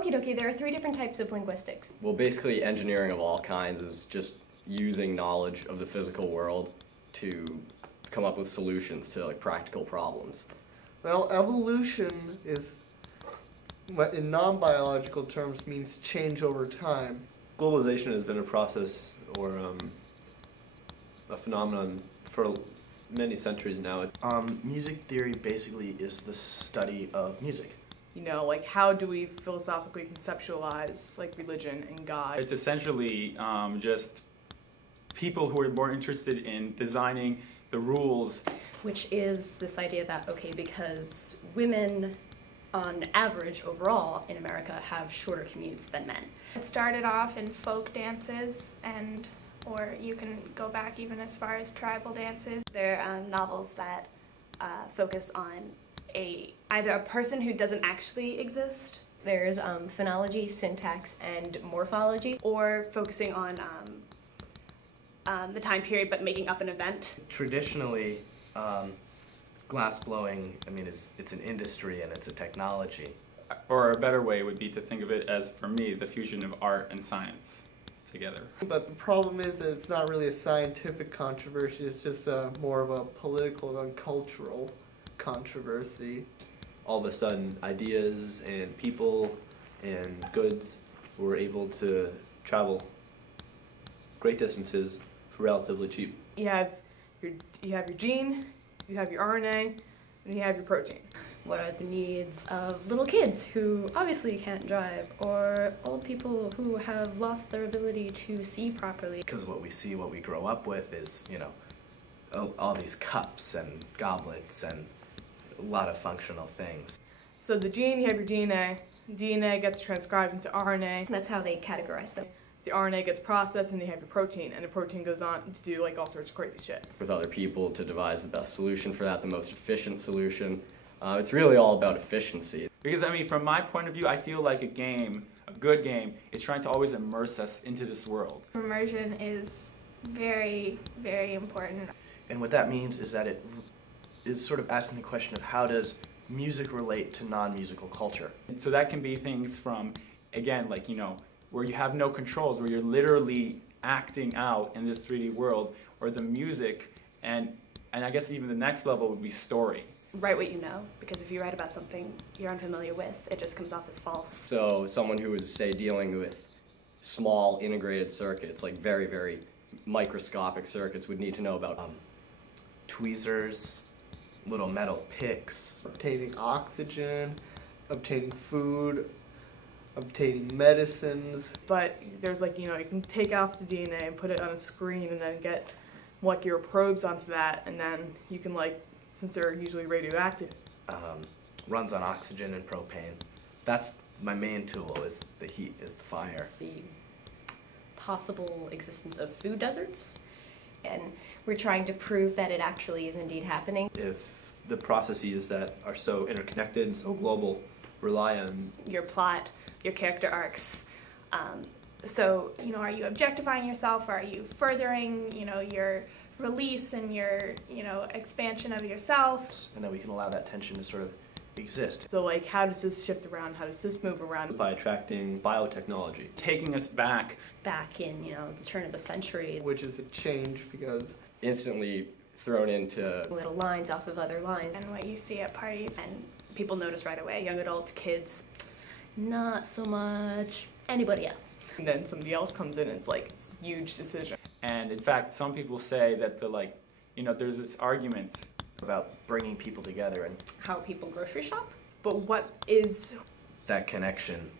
Okie dokie, there are 3 different types of linguistics. Well, basically engineering of all kinds is just using knowledge of the physical world to come up with solutions to like practical problems. Well, evolution is, what in non-biological terms means change over time. Globalization has been a process or a phenomenon for many centuries now. Music theory basically is the study of music. You know, like how do we philosophically conceptualize like religion and God? It's essentially just people who are more interested in designing the rules. Which is this idea that, okay, because women on average overall in America have shorter commutes than men. It started off in folk dances or you can go back even as far as tribal dances. There are novels that focus on either a person who doesn't actually exist. There's phonology, syntax, and morphology. Or focusing on the time period but making up an event. Traditionally, glass blowing, it's an industry and it's a technology. Or a better way would be to think of it as, for me, the fusion of art and science together. But the problem is that it's not really a scientific controversy, it's just more of a political and cultural controversy. All of a sudden, ideas and people and goods were able to travel great distances for relatively cheap. You have your gene, you have your RNA, and you have your protein. What are the needs of little kids who obviously can't drive, or old people who have lost their ability to see properly? Because what we grow up with is, all these cups and goblets and a lot of functional things. So the gene, you have your DNA. DNA gets transcribed into RNA. That's how they categorize them. The RNA gets processed and you have your protein, and the protein goes on to do like all sorts of crazy shit. With other people to devise the best solution for that, the most efficient solution. It's really all about efficiency. Because, from my point of view, I feel like a good game, is trying to always immerse us into this world. Immersion is very, very important. And what that means is that it is sort of asking the question of how does music relate to non-musical culture? And so that can be things from, again, where you have no controls, where you're literally acting out in this 3D world, or the music, and I guess even the next level would be story. Write what you know, because if you write about something you're unfamiliar with, it just comes off as false. So someone who was, say, dealing with small integrated circuits, like very, very microscopic circuits, would need to know about tweezers, little metal picks. Obtaining oxygen, obtaining food, obtaining medicines. But there's you can take off the DNA and put it on a screen and then get molecular probes onto that, and then you can since they're usually radioactive. Runs on oxygen and propane. That's my main tool, is the heat, is the fire. The possible existence of food deserts, and we're trying to prove that it actually is indeed happening. If the processes that are so interconnected and so global rely on your plot, your character arcs. So, are you objectifying yourself, or are you furthering, your release and your, expansion of yourself? And then we can allow that tension to sort of exist. So how does this shift around? How does this move around? by attracting biotechnology. Taking us back in, the turn of the century. Which is a change because instantly thrown into Little lines off of other lines. And what you see at parties. And people notice right away, young adults, kids. Not so much anybody else. And then somebody else comes in and it's it's a huge decision. And in fact, some people say that there's this argument About bringing people together and How people grocery shop. But what is that connection,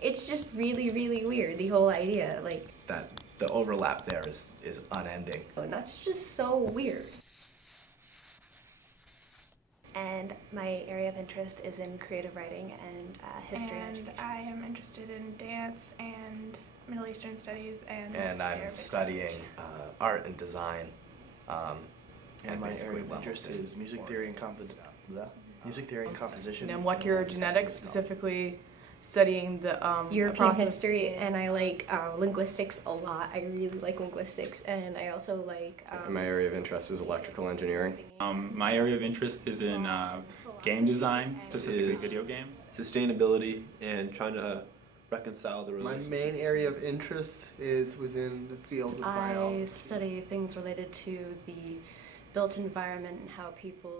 It's just really, really weird, the whole idea, that the overlap there is unending. and that's just so weird. And my area of interest is in creative writing and history and education. I am interested in dance and Middle Eastern studies and I'm Arabic studying art and design. And my basically area of interest is music theory and composition. and molecular genetics, specifically studying the European process. history, and I like linguistics a lot. I really like linguistics, and I also like... my area of interest is electrical engineering. My area of interest is in Game design, specifically Is- video games. Sustainability and trying to reconcile the My relationship. main area of interest is within the field of I biology. study things related to the built environment and how people